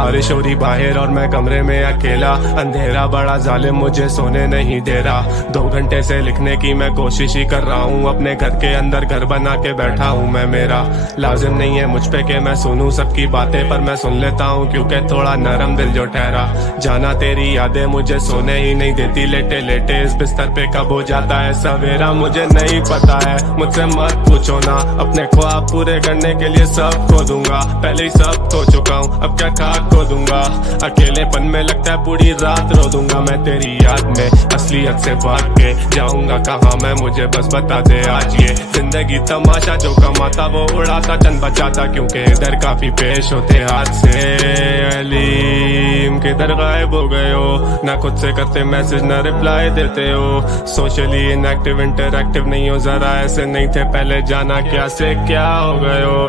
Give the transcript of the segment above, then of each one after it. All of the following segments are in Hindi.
बारिश हो रही बाहर और मैं कमरे में अकेला, अंधेरा बड़ा जालिम मुझे सोने नहीं दे रहा। 2 घंटे से लिखने की मैं कोशिश ही कर रहा हूँ, अपने घर के अंदर घर बना के बैठा हूँ मैं। मेरा लाजिम नहीं है मुझ पे कि मैं सुनूं सबकी बातें, पर मैं सुन लेता हूँ क्योंकि थोड़ा नरम दिल जो ठहरा। जाना तेरी यादें मुझे सोने ही नहीं देती, लेटे लेटे इस बिस्तर पे कब हो जाता है सवेरा मुझे नहीं पता है। मुझसे मत पूछो ना, अपने ख्वाब पूरे करने के लिए सब खो दूंगा, पहले ही सब खो चुका हूँ अब क्या खाक खो दूंगा। अकेलेपन में लगता है पूरी रात रो दूंगा मैं तेरी याद में, असलियत से भाग के जाऊंगा कहाँ मैं, मुझे बस बता दे आज। ये जिंदगी तमाशा, जो कमाता वो उड़ाता चंद बचाता, क्योंकि इधर काफी पेश होते हाथ से। अलीम किधर गायब हो गए हो, ना खुद से करते मैसेज ना रिप्लाई देते हो, सोशली इनएक्टिव इंटरएक्टिव नहीं हो, जरा ऐसे नहीं थे पहले, जाना क्या से क्या हो गए हो।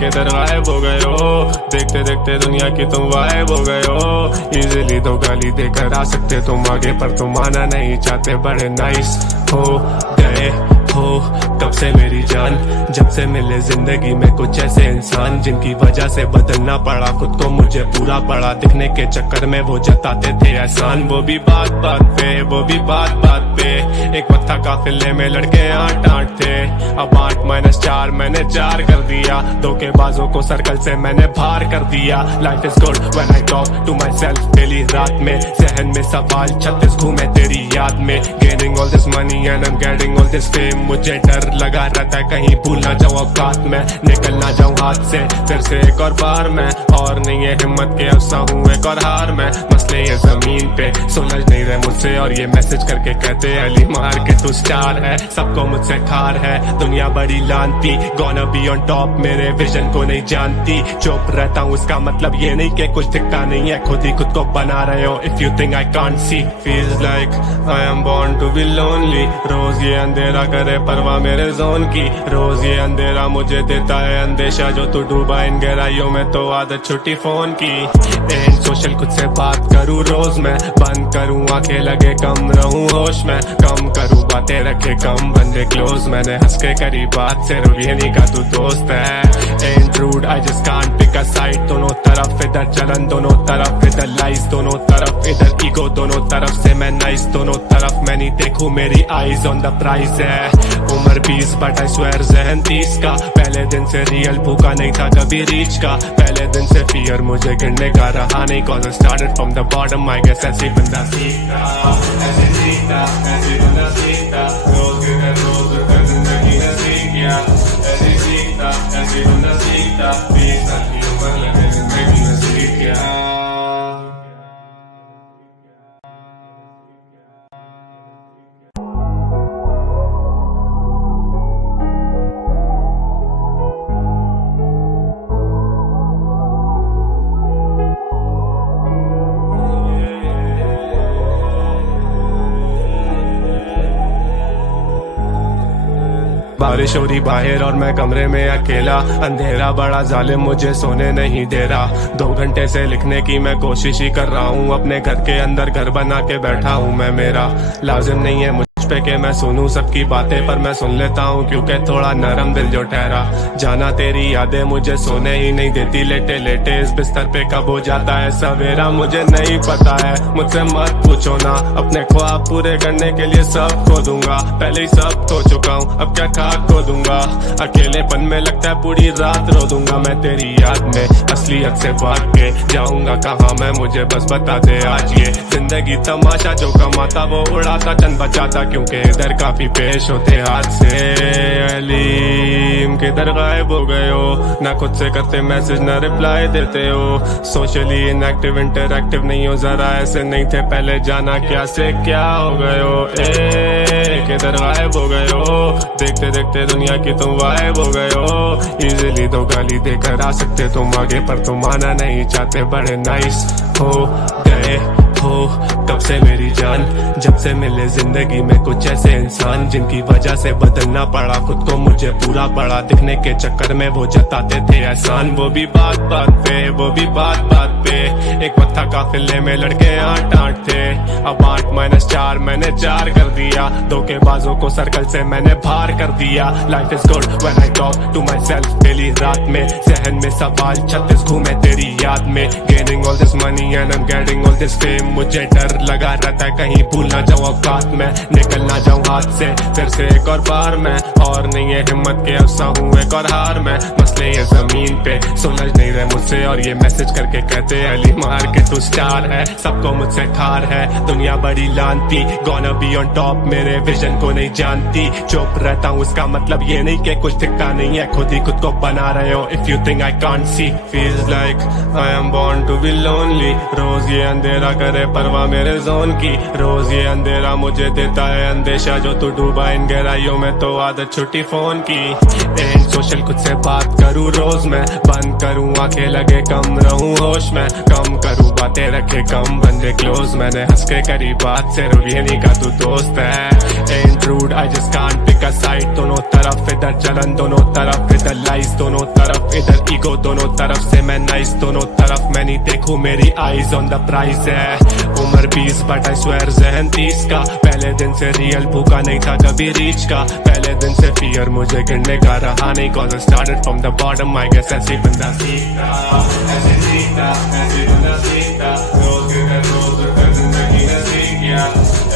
किधर गायब हो गए हो, देखते देखते दुनिया की तुम गायब हो गए हो। इजीली तो गाली देकर आ सकते तुम आगे, पर तुम आना नहीं चाहते, बड़े नाइस हो गए हो कब से मेरी जान, जब से मिले जिंदगी में कुछ ऐसे इंसान, जिनकी वजह से बदलना पड़ा खुद को, मुझे पूरा पड़ा दिखने के चक्कर में वो जताते थे एहसान। वो भी बात बात पे, वो भी बात बात पे, एक वक्त था काफिले में लड़के 8-8 थे, अब 8-4 मैंने 4 कर दिया। धोखेबाजों को सर्कल से मैंने बाहर कर दिया। Life is good when I talk to myself daily, रात में जहन में सवाल 36 घूमे तेरी याद में। Gaining all this money and I am getting all this fame, मुझे डर लगा रहता है कहीं भूल ना जाऊं औकात में, निकल ना जाऊं हाथ से फिर से एक और बार मैं, और नहीं है हिम्मत के अफसा हूँ एक और हार में। मसले ये जमीन पे सुलझ नहीं रहे मुझसे, और ये मैसेज करके कहते अली मार के तू स्टार है, सबको मुझसे ठार है दुनिया बड़ी लानती, गोना बी ऑन टॉप मेरे विजन को नहीं जानती। चुप रहता हूँ इसका मतलब ये नहीं कि कुछ दिखता नहीं है, खुद ही खुद को बना रहे हो। If you think I can't see, feels like I am born to be lonely, रोज ये अंधेरा करे परवाह मेरे जोन की, रोज ये अंधेरा मुझे देता है अंदेशा, जो तू डूबा इन गहराइयों में तो आदत छुट्टी फोन की। एंड सोशल खुद से बात करूँ रोज मैं, बंद करूँ आंखें लगे कम रहूँ होश में, कम करूँ बातें रखे कम बंदे क्लोज, मैंने हंस के करी बात सिर्फ ये नहीं का तू दोस्त है। And rude I just can't pick a side, दोनों तरफ इधर जलन दोनों तरफ इधर लाइस, दोनों तरफ इधर ईगो दोनों तरफ से मैं नाइस, दोनों तरफ मैं नहीं देखूं मेरी आईज ऑन द प्राइस है। उम्र 20 बट आई स्वेयर जहन 30 का, पहले दिन से रियल भूखा नहीं था कभी रीच का, पहले दिन से फियर मुझे गिरने का रहा नहीं, cause I started from the bottom, I guess ऐसे बंदा सीखता, ऐसे सीखता, ऐसे बंदा सीखता, रोज के घर रोज उठकर जिंदगी ने सीख गया, ऐसे सीखता, ऐसे बंदा सीखता, 20 साल की उम्र लगे जिंदगी ने सीख गया। बारिश हो रही बाहर और मैं कमरे में अकेला, अंधेरा बड़ा जालिम मुझे सोने नहीं दे रहा। 2 घंटे से लिखने की मैं कोशिश ही कर रहा हूँ, अपने घर के अंदर घर बना के बैठा हूँ मैं। मेरा लाजिम नहीं है मुझ पे कि मैं सुनूं सबकी बातें, पर मैं सुन लेता हूँ क्योंकि थोड़ा नरम दिल जो ठहरा। जाना तेरी यादें मुझे सोने ही नहीं देती, लेटे लेटे इस बिस्तर पे कब हो जाता है सवेरा मुझे नहीं पता है। मुझसे मत पूछो ना, अपने ख्वाब पूरे करने के लिए सब खो दूंगा, पहले ही सब खो चुका हूँ अब क्या खाक खो दूंगा। अकेलेपन में लगता है पूरी रात रो दूंगा मैं तेरी याद में, असलियत से भाग के जाऊंगा कहाँ मैं, मुझे बस बता दे आज। ये जिंदगी तमाशा, जो कमाता वो उड़ाता चंद बचाता, क्योंकि इधर काफी पेश होते हाथ से। अलीम किधर गायब हो गए हो, ना खुद से करते मैसेज ना रिप्लाई देते हो, सोशली इनएक्टिव इंटरएक्टिव नहीं हो, जरा ऐसे नहीं थे पहले, जाना क्या से क्या हो गए हो। किधर गायब हो गए हो, देखते देखते दुनिया की तुम गायब हो गए हो। इजीली तो गाली देकर आ सकते तुम आगे, पर तुम आना नहीं चाहते, बड़े नाइस हो गए हो कब से मेरी जान, जब से मिले जिंदगी में कुछ ऐसे इंसान जिनकी वजह से बदलना पड़ा खुद को, मुझे पूरा पड़ा दिखने के चक्कर में वो जताते थे एहसान। वो भी बात बात पे, वो भी बात बात पे, एक वक्त था काफिले में लड़के 8-8 थे, अब 8-4 मैंने 4 कर दिया, धोखेबाजों को सर्कल से मैंने बाहर कर दिया। Life is good when I talk to myself daily, रात में जहन में सवाल 36 घूमे तेरी याद में, gaining all this money and I am getting all this fame, मुझे डर लगा रहता है कहीं भूल ना जाऊं औकात में, निकल ना जाऊं हाथ से फिर से एक और बार में, और नहीं है हिम्मत के अफसा हूँ एक और हार में, मसले ये जमीन पे सुलझ नहीं रहे मुझसे, और ये मैसेज करके कहते अली मार के तू स्टार है, सबको मुझसे खार है दुनिया बड़ी लानती, गोना बी ऑन टॉप मेरे विजन को नहीं जानती, चुप रहता हूँ उसका मतलब ये नहीं कि कुछ दिखता नहीं है, खुद ही खुद को बना रहे हो if you think I can't see, feels like I am born to be lonely, रोज ये अंधेरा करे परवाह मेरे जोन की, रोज ये अंधेरा मुझे देता है अंदेशा, जो तू डूबा इन गहराइयों में तो आदत छुट्टी फोन की, एंड सोशल खुद से बात करूँ रोज मैं, बंद करूँ आंखें लगे कम रहूँ होश में, कम करूँ बातें रखे कम बंदे क्लोज, मैंने हंस के करी बात सिर्फ ये नहीं का तू दोस्त है, and rude I just can't pick a side, दोनों तरफ इधर जलन दोनों तरफ इधर लाइस, दोनों तरफ इधर ईगो दोनों तरफ से मैं नाइस, दोनों तरफ मैं नहीं देखूं मेरी आईज ऑन द प्राइस है, उम्र 20 बट आई स्वेयर जहन 30 का, पहले दिन से रियल भूखा नहीं था कभी रीच का, पहले दिन से फियर मुझे गिरने का रहा नहीं, cause I started from the bottom I guess ऐसे बंदा सीखता, ऐसे सीखता, ऐसे बंदा सीखता, रोज के कर रोज कर जिंदगी ने सीख गया,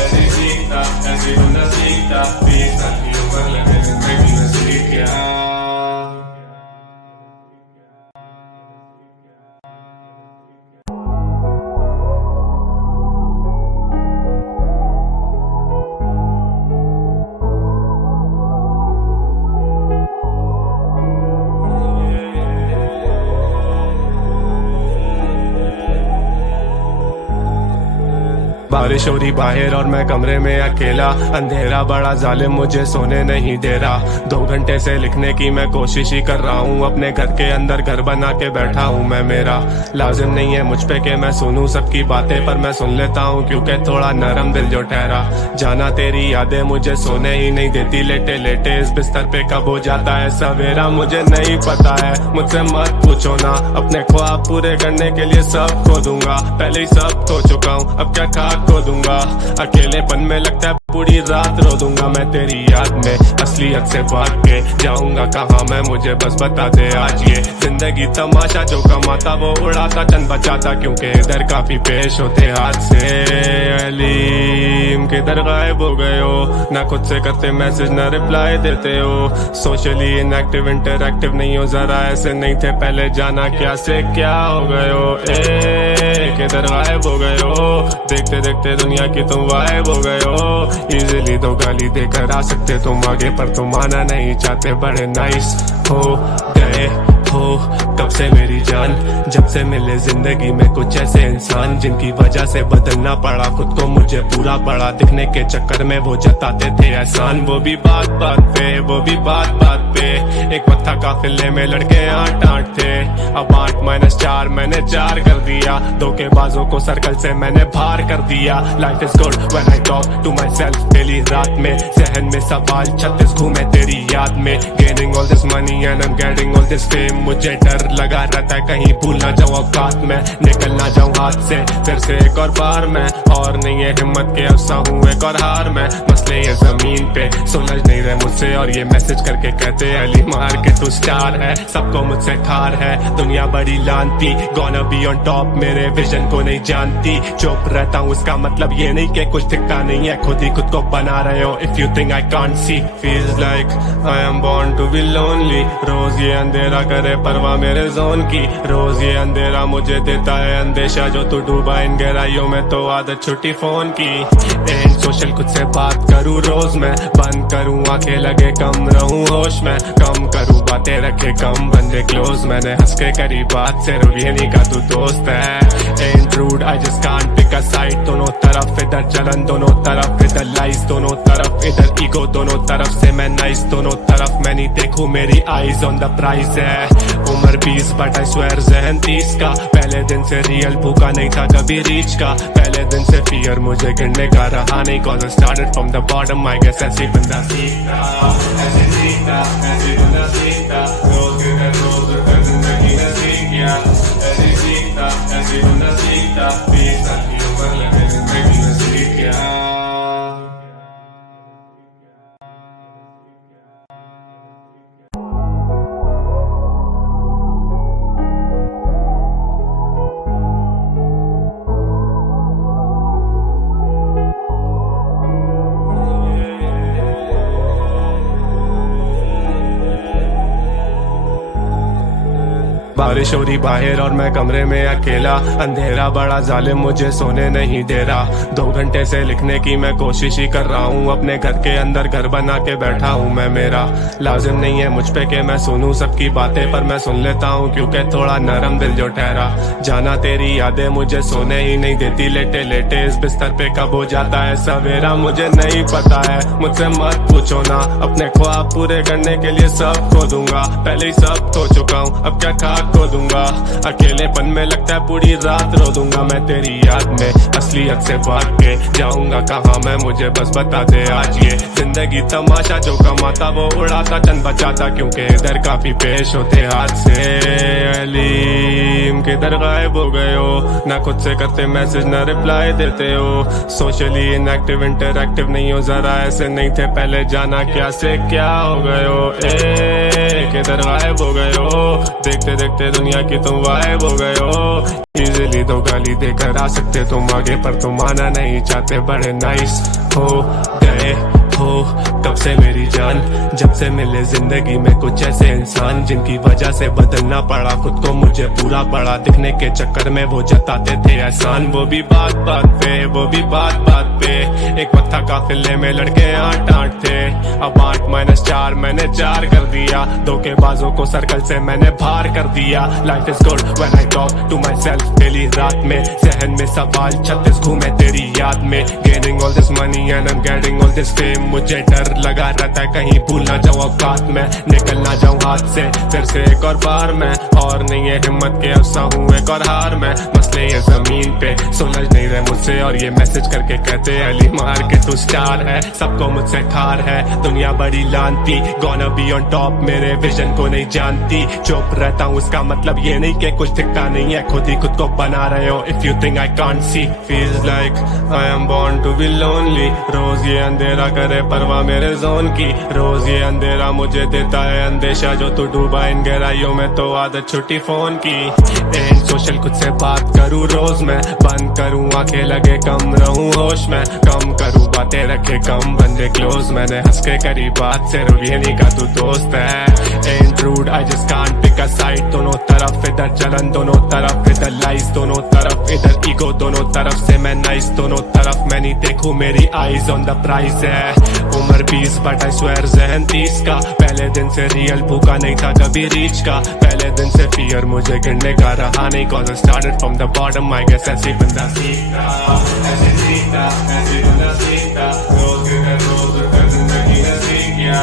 ऐसे सीखता, ऐसे बंदा सीखता, 20 साल की उम्र लगे जिंदगी में सीख गया। बारिश हो रही बाहर और मैं कमरे में अकेला, अंधेरा बड़ा जालिम मुझे सोने नहीं दे रहा, 2 घंटे से लिखने की मैं कोशिश ही कर रहा हूँ, अपने घर के अंदर घर बना के बैठा हूँ मैं, मेरा लाजिम नहीं है मुझ पे कि मैं सुनूं सबकी बातें, पर मैं सुन लेता हूँ क्योंकि थोड़ा नरम दिल जो ठहरा, जाना तेरी यादें मुझे सोने ही नहीं देती, लेटे लेटे इस बिस्तर पे कब हो जाता है सवेरा मुझे नहीं पता है, मुझसे मत पूछो ना, अपने ख्वाब पूरे करने के लिए सब खो दूंगा, पहले ही सब खो चुका हूँ अब क्या खाक खो दूंगा, अकेलेपन में लगता है पूरी रात रो दूंगा मैं तेरी याद में, असलियत से भाग के जाऊंगा कहाँ मैं, मुझे बस बता दे आज ये जिंदगी तमाशा, जो कमाता वो उड़ाता चंद बचाता, क्योंकि इधर काफी पेश होते हाथ से, अलीम किधर गायब हो गए हो, ना खुद से करते मैसेज ना रिप्लाई देते हो, सोशली इनएक्टिव इंटरएक्टिव नहीं हो, जरा ऐसे नहीं थे पहले, जाना क्या से क्या हो गए हो, किधर गायब हो गए हो, देखते देखते दुनिया की तुम वाइब हो गए हो, इजीली तो गाली देकर आ सकते तुम आगे, पर तुम आना नहीं चाहते, बड़े नाइस हो गए हो कब से मेरी जान, जब से मिले जिंदगी में कुछ ऐसे इंसान जिनकी वजह से बदलना पड़ा खुद को, मुझे पूरा पड़ा दिखने के चक्कर में वो जताते थे एहसान। वो भी बात बात पे, वो भी बात बात पे, एक वक्त था काफिले में लड़के 8-8 थे, अब 8-4 मैंने 4 कर दिया, धोखेबाजों को सर्कल से मैंने बाहर कर दिया। Life is good when I talk to myself daily, रात में जहन में सवाल 36 घूमे तेरी याद में, gaining all this money and I am getting all this fame, मुझे डर लगा रहता है कहीं भूल ना जाऊं औकात में, निकल ना जाऊं हाथ से फिर से एक और बार में, और नहीं है हिम्मत के अफसा हूँ एक और हार में, मसले ये जमीन पे सुलझ नहीं रहे मुझसे, और ये मैसेज करके कहते अली मार के तू स्टार है, सबको मुझसे खार है दुनिया बड़ी लानती, गोना बी ऑन टॉप मेरे विजन को नहीं जानती, चुप रहता हूँ इसका मतलब ये नहीं कि कुछ दिखता नहीं है, खुद ही खुद को बना रहे हो if you think I can't see, feels like I am born to be lonely, रोज ये अंधेरा करे परवाह मेरे जोन की, रोज ये अंधेरा मुझे देता है अंदेशा, जो तू डूबा इन गहराइयों में तो आदत छुट्टी फोन की, एंड सोशल खुद से बात करूँ रोज मैं, बंद करूँ आंखें लगे कम रहूँ होश में, कम करूँ बातें रखे कम बंदे क्लोज, मैंने हंस के करी बात सिर्फ ये नहीं का तू दोस्त है, and rude I just can't pick a side, दोनों तरफ इधर जलन दोनों तरफ इधर लाइस, दोनों तरफ इधर ईगो दोनों तरफ से मैं नाइस, दोनों तरफ मैं नहीं देखूं मेरी आईज ऑन द प्राइस है, उम्र उम्र 20 बट आई स्वेयर जहन 30 का। पहले दिन से रियल भूखा नहीं था कभी रीच का। पहले दिन से फियर मुझे गिरने का रहा नहीं, cause I started from the bottom, I guess ऐसे बंदा सीखता, ऐसे सीखता, ऐसे बंदा सीखता। रोज गिर रोज उठकर जिंदगी ने सीख गया। ऐसे सीखता, ऐसे बंदा सीखता। 20 साल की उम्र लगे जिंदगी ने सीख गया। बारिश हो रही बाहर और मैं कमरे में अकेला। अंधेरा बड़ा जालिम मुझे सोने नहीं दे रहा। 2 घंटे से लिखने की मैं कोशिश ही कर रहा हूँ। अपने घर के अंदर घर बना के बैठा हूँ मैं। मेरा लाजिम नहीं है मुझ पे कि मैं सुनूं सबकी बातें, पर मैं सुन लेता हूँ क्योंकि थोड़ा नरम दिल जो ठहरा। जाना तेरी यादें मुझे सोने ही नहीं देती। लेटे लेटे इस बिस्तर पे कब हो जाता है सवेरा मुझे नहीं पता है। मुझसे मत पूछो ना, अपने ख्वाब पूरे करने के लिए सब खो दूंगा। पहले ही सब खो चुका हूँ, अब क्या खाक खो दूंगा। अकेलेपन में लगता है पूरी रात रो दूंगा मैं तेरी याद में। असलियत से भाग के जाऊंगा कहाँ मैं, मुझे बस बता दे आज। ये जिंदगी तमाशा, जो कमाता वो उड़ाता, चंद बचाता, क्योंकि इधर काफी पेश होते हाथ से। अलीम किधर गायब हो गए हो, ना खुद से करते मैसेज ना रिप्लाई देते हो। सोशली इनएक्टिव इंटरएक्टिव नहीं हो, जरा ऐसे नहीं थे पहले, जाना क्या से क्या हो गए हो। किधर गायब हो गए हो, देखते देखते दुनिया की तुम वाइब हो गए हो। इजीली तो गाली देकर आ सकते तुम आगे, पर तुम आना नहीं चाहते, बड़े नाइस हो गए हो तब से मेरी जान। जब से मिले जिंदगी में कुछ ऐसे इंसान, जिनकी वजह से बदलना पड़ा खुद को मुझे पूरा पड़ा। दिखने के चक्कर में वो जताते थे एहसान, वो भी बात बात पे, वो भी बात बात पे। एक वक्त था काफिले में लड़के 8-8 थे, अब 8-4 मैंने 4 कर दिया। धोखेबाजों को सर्कल से मैंने बाहर कर दिया। Life is good when I talk to myself daily रात में। जहन में सवाल 36 घूमे तेरी याद में। Gaining all this money and I am getting all this fame, मुझे डर लगा रहता है कहीं भूल ना जाऊं औकात में, निकल ना जाऊं हाथ से फिर से एक और बार में। और नहीं है हिम्मत के अफसा हूँ एक और हार में। मसले ये जमीन पे सुलझ नहीं रहे मुझसे, और ये मैसेज करके कहते अली मार के तू स्टार है। सबको मुझसे ठार है दुनिया बड़ी लानती, गोना बी ऑन टॉप मेरे विजन को नहीं जानती। चुप रहता हूँ इसका मतलब ये नहीं कि कुछ दिखता नहीं है, खुद ही खुद को बना रहे हो। If you think I can't see, feels like I am born to be lonely. रोज ये अंधेरा करे परवाह मेरे जोन की, रोज ये अंधेरा मुझे देता है अंदेशा। जो तू डूबा इन गहराइयों में तो आदत छुट्टी फोन की। एंड सोशल खुद से बात करूँ रोज मैं, बंद करूँ आंखें लगे कम रहूँ होश में। कम करूँ बातें रखे कम बंदे क्लोज, मैंने हंस के करी बात सिर्फ ये नहीं का तू दोस्त है। And rude I just can't pick a side, दोनों तरफ इधर जलन दोनों तरफ इधर लाइस, दोनों तरफ इधर ईगो दोनों तरफ से मैं नाइस, दोनों तरफ मैं नहीं देखूं मेरी आईज ऑन द प्राइस है। उम्र 20 बट आई स्वेयर जहन 30 का। पहले दिन से रियल भूखा नहीं था कभी रीच का। पहले दिन से फियर मुझे गिरने का रहा नहीं, cause I started from the bottom, I guess ऐसे बंदा सीखता, ऐसे सीखता, ऐसे बंदा सीखता। रोज गिर रोज उठकर जिंदगी ने सीख गया।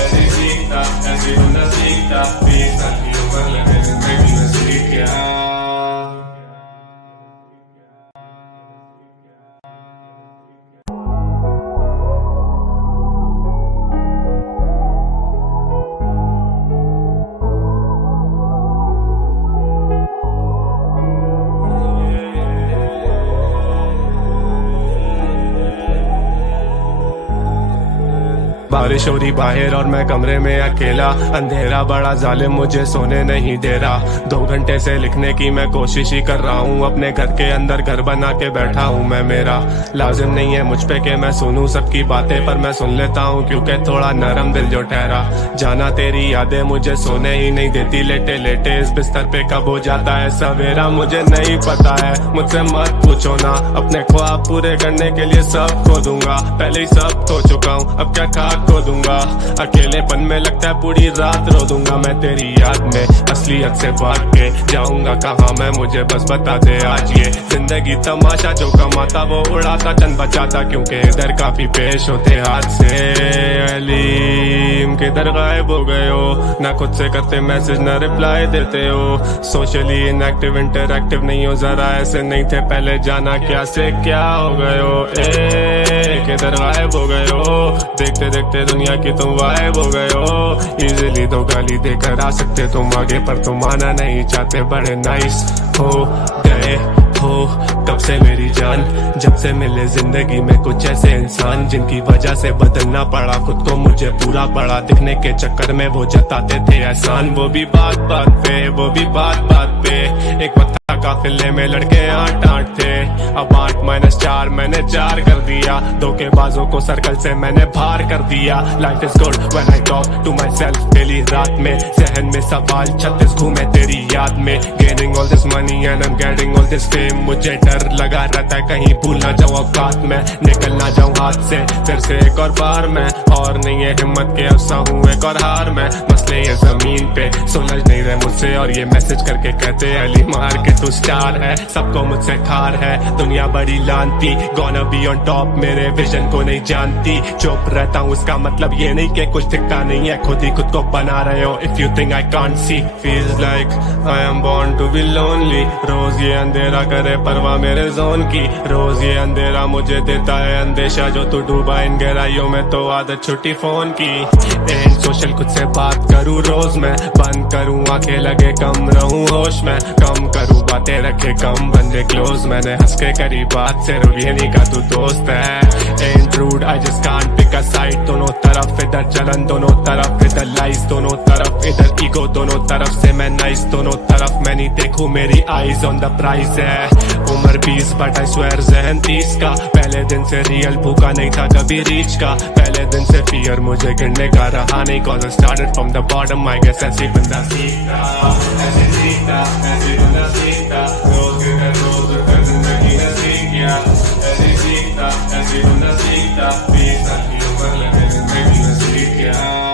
ऐसे सीखता, ऐसे बंदा सीखता। 20 साल की उम्र लगे जिंदगी ने सीख गया। बारिश हो रही बाहर और मैं कमरे में अकेला। अंधेरा बड़ा जालिम मुझे सोने नहीं दे रहा। 2 घंटे से लिखने की मैं कोशिश ही कर रहा हूँ। अपने घर के अंदर घर बना के बैठा हूँ मैं। मेरा लाजिम नहीं है मुझ पे कि मैं सुनूं सबकी बातें, पर मैं सुन लेता हूँ क्योंकि थोड़ा नरम दिल जो ठहरा। जाना तेरी यादें मुझे सोने ही नहीं देती। लेटे लेटे इस बिस्तर पे कब हो जाता है सवेरा मुझे नहीं पता है। मुझसे मत पूछो ना, अपने ख्वाब पूरे करने के लिए सब खो दूंगा। पहले ही सब खो चुका हूँ, अब क्या खाक खाक खो दूंगा। अकेलेपन में लगता है पूरी रात रो दूंगा मैं तेरी याद में। असलियत से भाग के जाऊंगा कहाँ मैं, मुझे बस बता दे आज ये जिंदगी तमाशा, जो कमाता वो उड़ाता चंद बचाता, क्योंकि इधर काफी पेश होते हाथ से। अलीम किधर गायब हो गए हो, ना खुद से करते मैसेज ना रिप्लाई देते हो। सोशली इनएक्टिव इंटरएक्टिव नहीं हो, जरा ऐसे नहीं थे पहले, जाना क्या से क्या हो गए हो। किधर गायब हो गए हो, देखते देखते दुनिया की तुम गायब हो गए हो। इजीली तो गाली देकर आ सकते तुम आगे, पर तुम आना नहीं चाहते, बड़े नाइस हो गए हो कब से मेरी जान। जब से मिले जिंदगी में कुछ ऐसे इंसान, जिनकी वजह से बदलना पड़ा खुद को, मुझे पूरा पड़ा दिखने के चक्कर में वो जताते थे एहसान। वो भी बात बात पे, वो भी बात बात पे, एक पत्थर काफिले में लड़के 8-8 थे, अब 8-4 मैंने 4 कर दिया। धोखेबाजों को सर्कल से मैंने बाहर कर दिया। Life is good when I talk to myself daily रात में, जहन में सवाल 36 घूमे तेरी याद में। Gaining all this money and I am getting all this fame, मुझे डर लगा रहता है कहीं भूल ना जाऊं औकात में, निकल ना जाऊं हाथ से फिर से एक और बार मैं। और नहीं है हिम्मत के अफसा हूँ एक और हार मैं, मसले ये जमीन पे सुलझ नहीं रहे मुझसे, और ये मैसेज करके कहते अली मार के तू स्टार है, सबको मुझसे खार है दुनिया बड़ी लानती। गोना बी ऑन टॉप मेरे विजन को नहीं जानती, चुप रहता हूँ उसका मतलब ये नहीं कि कुछ दिखता नहीं है, खुद ही खुद को बना रहे हो। If you think I can't see, feels like I am born to be lonely. रोज ये अंधेरा करे परवाह मेरे जोन की, रोज ये अंधेरा मुझे देता है अंदेशा, जो तू डूबा इन गहराइयों में तो आदत छुट्टी फोन की। एंड सोशल खुद से बात करूँ रोज मैं, बंद करूँ आंखें लगे कम रहूँ होश में, कम करूँ बातें रखे कम बंदे क्लोज, मैंने हंस के करी बात सिर्फ ये नहीं का तू दोस्त है। And rude I just can't pick a side, दोनों तरफ इधर जलन दोनों तरफ इधर लाइस, दोनों तरफ इधर ईगो दोनों तरफ से मैं नाइस, दोनों तरफ मैं नहीं देखूं मेरी आईज ऑन द प्राइस है। उम्र 20 बट आई स्वेयर जहन 30 का, पहले दिन से रियल भूखा नहीं था कभी रीच का, पहले दिन से फियर मुझे गिरने का रहा नहीं, cause I started from the bottom I guess ऐसे बंदा सीखता, ऐसे सीखता, ऐसे बंदा सीखता, रोज के रोज कर जिंदगी ने सीख गया, ऐसे सीखता, ऐसे बंदा सीखता, 20 साल की उम्र लगे जिंदगी ने सीख गया।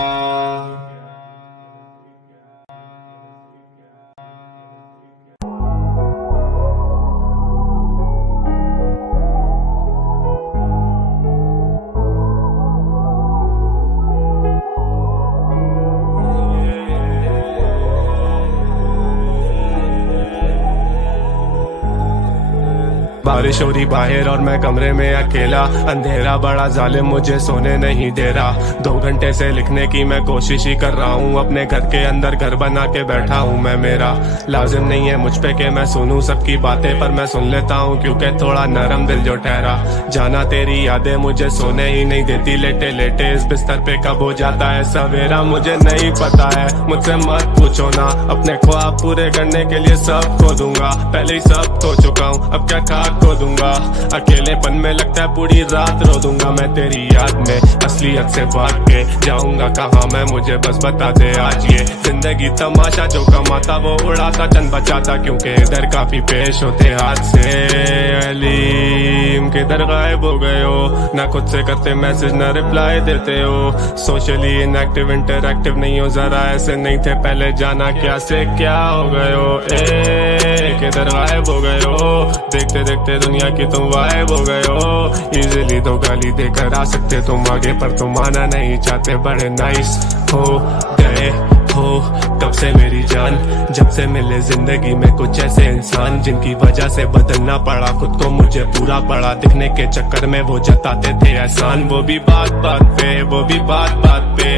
बारिश हो रही बाहर और मैं कमरे में अकेला, अंधेरा बड़ा जालिम मुझे सोने नहीं दे रहा। 2 घंटे से लिखने की मैं कोशिश ही कर रहा हूँ, अपने घर के अंदर घर बना के बैठा हूँ मैं। मेरा लाजिम नहीं है मुझ पे कि मैं सुनूं सबकी बातें, पर मैं सुन लेता हूँ क्योंकि थोड़ा नरम दिल जो ठहरा। जाना तेरी यादें मुझे सोने ही नहीं देती, लेटे लेटे इस बिस्तर पे कब हो जाता है सवेरा मुझे नहीं पता है। मुझसे मत पूछो ना, अपने ख्वाब पूरे करने के लिए सब खो दूंगा, पहले ही सब खो चुका हूँ अब क्या खाक खो दूंगा। अकेलेपन में लगता है पूरी रात रो दूंगा मैं तेरी याद में। असलियत से भाग के जाऊंगा कहाँ मैं, मुझे बस बता दे आज ये जिंदगी तमाशा, जो कमाता वो उड़ाता चंद बचाता, क्योंकि इधर काफी पेश होते हाथ से। अलीम किधर गायब हो गए हो, ना खुद से करते मैसेज ना रिप्लाई देते हो। सोशली इनएक्टिव इंटरएक्टिव नहीं हो, जरा ऐसे नहीं थे पहले, जाना क्या से क्या हो गए हो। किधर गायब हो गए हो, देखते देखते दुनिया की तुम गायब हो गए हो। इजीली तो गाली देकर आ सकते तुम आगे, पर तुम आना नहीं चाहते, बड़े नाइस हो गए हो कब से मेरी जान। जब से मिले जिंदगी में कुछ ऐसे इंसान, जिनकी वजह से बदलना पड़ा खुद को, मुझे पूरा पड़ा दिखने के चक्कर में वो जताते थे एहसान। वो भी बात बात पे, वो भी बात बात पे,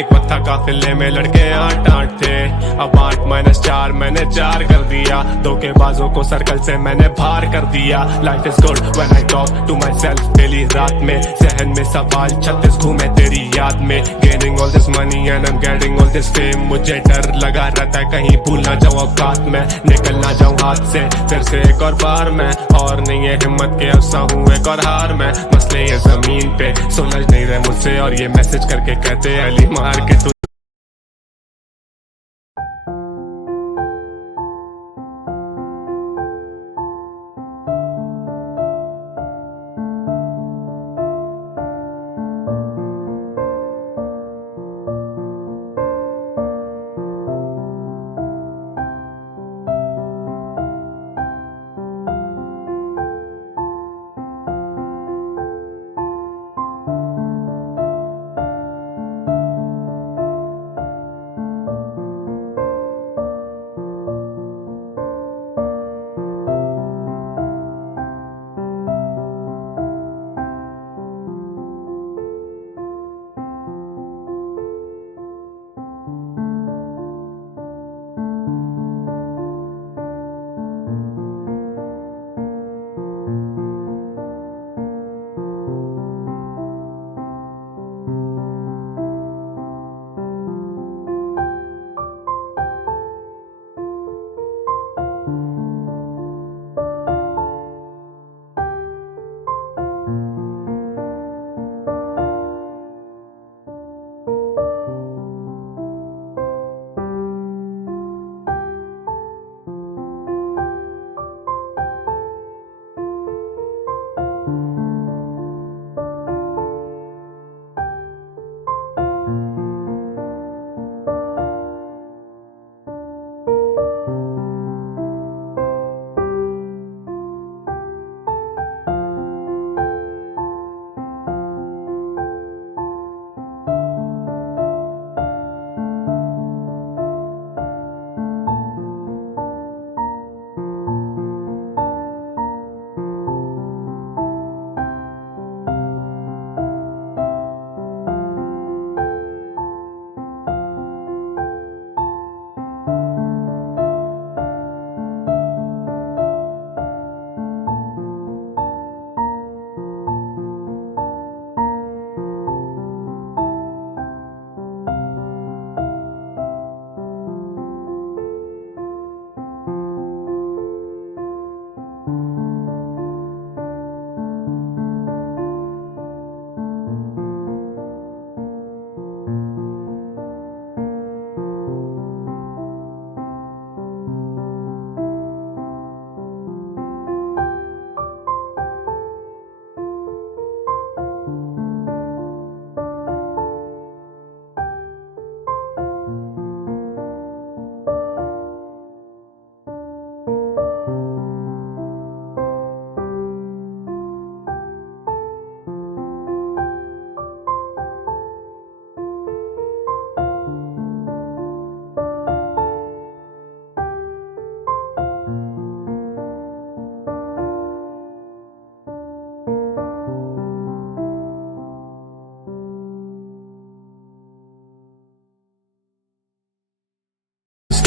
एक पत्थर काफिले में लड़के 8-8 थे, अब 8-4 मैंने 4 कर दिया। धोखेबाजों को सर्कल से मैंने बाहर कर दिया। Life is good when I talk to myself daily रात में, जहन में सवाल 36 घूमे तेरी याद में। Gaining all this money and I am getting all this fame, मुझे डर लगा रहता है कहीं भूल ना जाऊं औकात में, निकल ना जाऊं हाथ से फिर से एक और बार मैं। और नहीं है हिम्मत के अफसा हूँ एक और हार मैं, मसले ये जमीन पे सुलझ नहीं रहे मुझसे, और ये मैसेज करके कहते अली मार के तू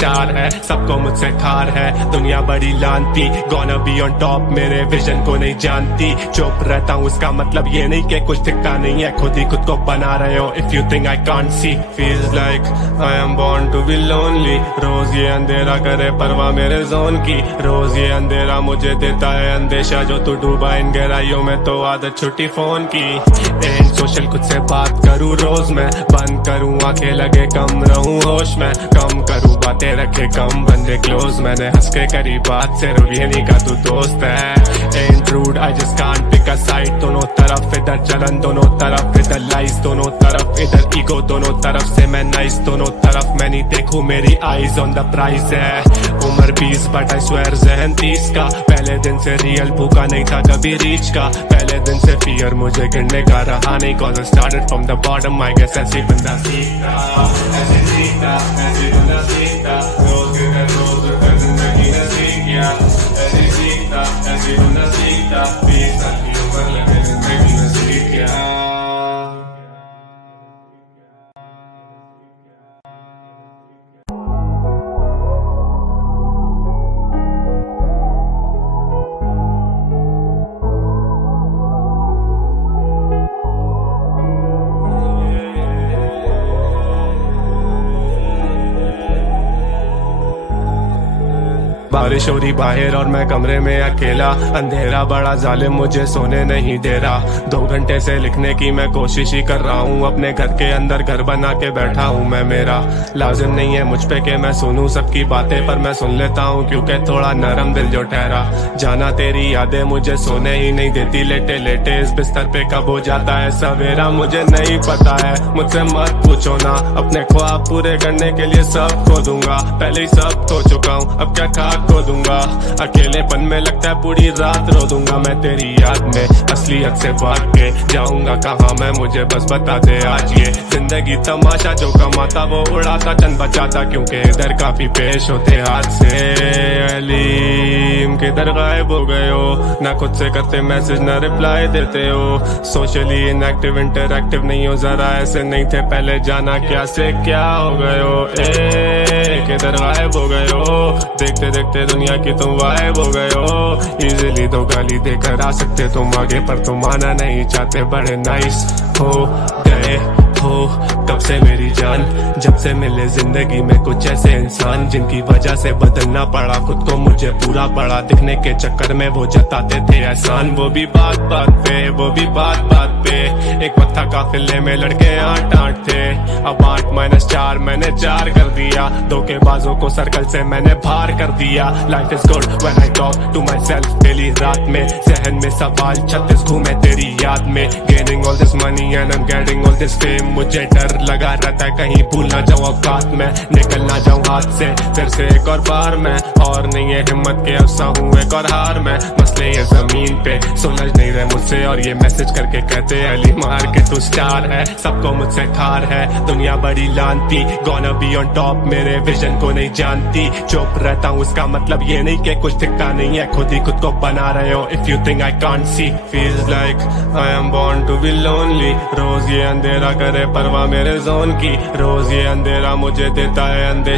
स्टार है, सबको मुझसे ठार है, दुनिया बड़ी लानती, gonna be on top, मेरे विजन को नहीं जानती, चुप रहता हूँ इसका मतलब ये नहीं कि कुछ दिखता नहीं है, खुद ही खुद को बना रहे हो, if you think I can't see, feels like I am born to be lonely, रोज ये अंधेरा करे परवाह मेरे जोन की, रोज ये अंधेरा मुझे देता है अंदेशा, जो तू डूबा इन गहराइयों में तो आदत छुट्टी फोन की, एंड सोशल खुद से बात करूँ रोज मैं, बंद करूँ आंखें लगे कम रहूँ होश में, कम करूँ बातें रखे कम बंदे क्लोज, मैंने हंस के करी बात सिर्फ ये नहीं का तू दोस्त है, and rude I just can't pick a side, दोनों तरफ इधर जलन दोनों तरफ इधर लाइस, दोनों तरफ इधर ईगो दोनों तरफ से मैं नाइस, दोनों तरफ मैं नहीं देखूं मेरी आईज ऑन द प्राइस है, उम्र 20 बट आई स्वेयर जहन 30 का, पहले दिन से रियल भूखा नहीं था कभी रीच का, पहले दिन से फियर मुझे गिरने का रहा नहीं, cause I started from the bottom, I guess ऐसे बंदा सीखता, ऐसे बंदा सीखता, रोज के दिन रोज उठकर जिंदगी ने सीख गया, ऐसे सीखता, ऐसे बंदा सीखता, 20 साल की उम्र लगे जिंदगी में सीख गया। बारिश हो रही बाहर और मैं कमरे में अकेला, अंधेरा बड़ा जालिम मुझे सोने नहीं दे रहा, 2 घंटे से लिखने की मैं कोशिश ही कर रहा हूँ, अपने घर के अंदर घर बना के बैठा हूँ मैं, मेरा लाजिम नहीं है मुझ पे कि मैं सुनूं सबकी बातें, पर मैं सुन लेता हूँ क्योंकि थोड़ा नरम दिल जो ठहरा, जाना तेरी यादें मुझे सोने ही नहीं देती, लेटे लेटे इस बिस्तर पे कब हो जाता है सवेरा मुझे नहीं पता है, मुझसे मत पूछो ना, अपने ख्वाब पूरे करने के लिए सब खो दूंगा, पहले ही सब खो चुका हूँ अब क्या खाक खो दूंगा, अकेलेपन में लगता है पूरी रात रो दूंगा मैं तेरी याद में, असलियत से भाग के जाऊंगा कहाँ मैं, मुझे बस बता दे आज ये जिंदगी तमाशा, जो कमाता वो उड़ाता चंद बचाता, क्योंकि इधर काफी पेश होते हाथ से, अलीम किधर गायब हो गए हो, ना खुद से करते मैसेज ना रिप्लाई देते हो, सोशली इनएक्टिव इंटरएक्टिव नहीं हो, जरा ऐसे नहीं थे पहले, जाना क्या से क्या हो गए हो, किधर गायब हो गए हो, देखते देखते दुनिया की तुम वाइब हो गए हो, इजीली तो गाली देकर आ सकते तुम आगे, पर तुम आना नहीं चाहते, बड़े नाइस हो गए हो कब से मेरी जान, जब से मिले जिंदगी में कुछ ऐसे इंसान, जिनकी वजह से बदलना पड़ा खुद को, मुझे पूरा बड़ा दिखने के चक्कर में वो जताते थे एहसान, वो भी बात बात पे, वो भी बात बात पे, एक वक्त था काफिले में लड़के 8-8 थे, अब 8-4 मैंने 4 कर दिया, धोखेबाजों को सर्कल से मैंने बाहर कर दिया, life is good when I talk to myself daily रात में, जहन में सवाल 36 घूमे तेरी याद में, gaining all this money and I am getting all this fame, मुझे डर लगा रहता है कहीं भूल ना जाऊं औकात में, निकल ना जाऊं हाथ से फिर से एक और बार में, और नहीं है हिम्मत के अफसा हूँ एक और हार में, मसले ये जमीन पे सुलझ नहीं रहे मुझसे, और ये मैसेज करके कहते अली मार के तू स्टार है, सबको मुझसे ठार है, दुनिया बड़ी लानती, gonna be on top, मेरे विजन को नहीं जानती, चुप रहता हूँ इसका मतलब ये नहीं कि कुछ दिखता नहीं है, खुद ही खुद को बना रहे हो, if you think I can't see, feels like I am born to be lonely, रोज ये अंधेरा करे परवाह मेरे जोन की, रोज ये अंधेरा मुझे देता है अंधेरा।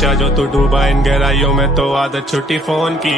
अच्छा जो तू डूबा इन गहराइयों में तो आदत छुट्टी फोन की।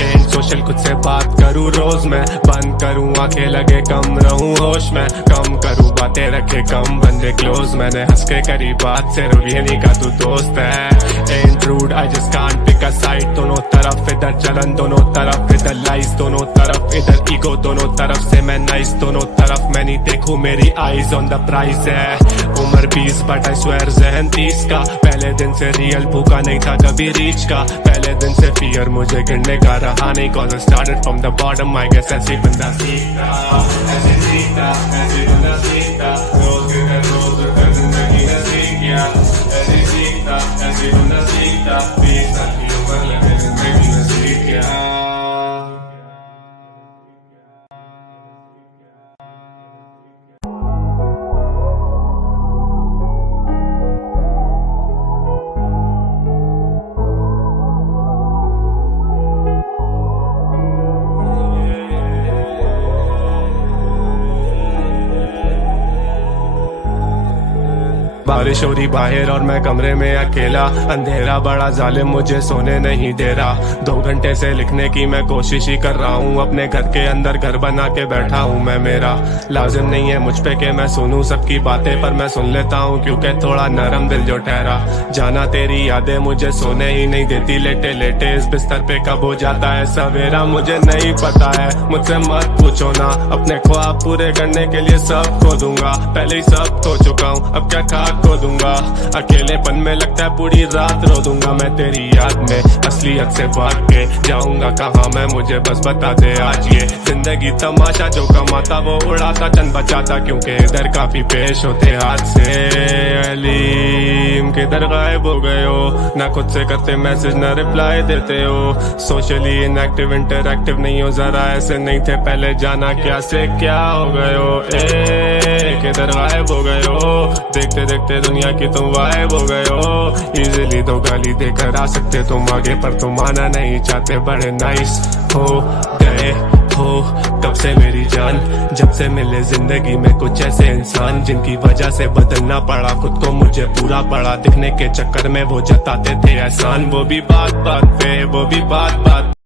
एंड सोशल खुद से बात करूँ रोज मैं, बंद करूँ आंखें लगे कम रहूँ होश में, कम करूँ बातें रखे कम बंदे क्लोज। मैंने हंस के करी बात सिर्फ ये नहीं का तू दोस्त है। And rude I just can't pick a side, दोनों तरफ इधर जलन दोनों तरफ इधर लाइस, दोनों तरफ इधर ईगो दोनों तरफ से मैं नाइस, दोनों तरफ मैं नहीं देखूं मेरी आईज ऑन द प्राइस है। उम्र 20 बट आई स्वेयर जहन 30 का, पहले दिन से रियल भूखा नहीं था कभी रीच का, पहले दिन से फियर मुझे गिरने का रहा नहीं, cause I started from the bottom I guess ऐसे बंदा सीखता, ऐसे सीखता, ऐसे बंदा सीखता, रोज कर जिंदगी ने सीख गया, ऐसे सीखता, ऐसे बंदा सीखता, 20 साल की उम्र लगे जिंदगी ने सीख गया। बारिश हो रही बाहर और मैं कमरे में अकेला, अंधेरा बड़ा जालिम मुझे सोने नहीं दे रहा। 2 घंटे से लिखने की मैं कोशिश ही कर रहा हूँ, अपने घर के अंदर घर बना के बैठा हूँ मैं। मेरा लाजिम नहीं है मुझ पे कि मैं सुनूं सबकी बातें, पर मैं सुन लेता हूँ क्योंकि थोड़ा नरम दिल जो ठहरा। जाना तेरी यादें मुझे सोने ही नहीं देती, लेटे लेटे इस बिस्तर पे कब हो जाता है सवेरा मुझे नहीं पता है। मुझसे मत पूछो ना, अपने ख्वाब पूरे करने के लिए सब खो दूंगा, पहले ही सब खो चुका हूँ अब क्या खाक खो दूंगा। अकेलेपन में लगता है पूरी रात रो दूंगा मैं तेरी याद में, असलियत से भाग के जाऊंगा कहाँ मैं, मुझे बस बता दे आज ये जिंदगी तमाशा, जो कमाता वो उड़ाता चंद बचाता, क्योंकि इधर काफी पेश होते हाथ से। अलीम किधर गायब हो गए हो, ना खुद से करते मैसेज ना रिप्लाई देते हो, सोशली इनएक्टिव इंटरएक्टिव नहीं हो, जरा ऐसे नहीं थे पहले, जाना क्या से क्या हो गए हो। किधर गायब हो गए हो, देखते देखते दुनिया की तुम वाइब हो गए हो। इजीली तो गाली देकर आ सकते तुम आगे, पर तुम आना नहीं चाहते, बड़े नाइस हो गए हो तब से मेरी जान, जब से मिले जिंदगी में कुछ ऐसे इंसान, जिनकी वजह से बदलना पड़ा खुद को मुझे पूरा पड़ा, दिखने के चक्कर में वो जताते थे एहसान, वो भी बात बात पे, वो भी बात बात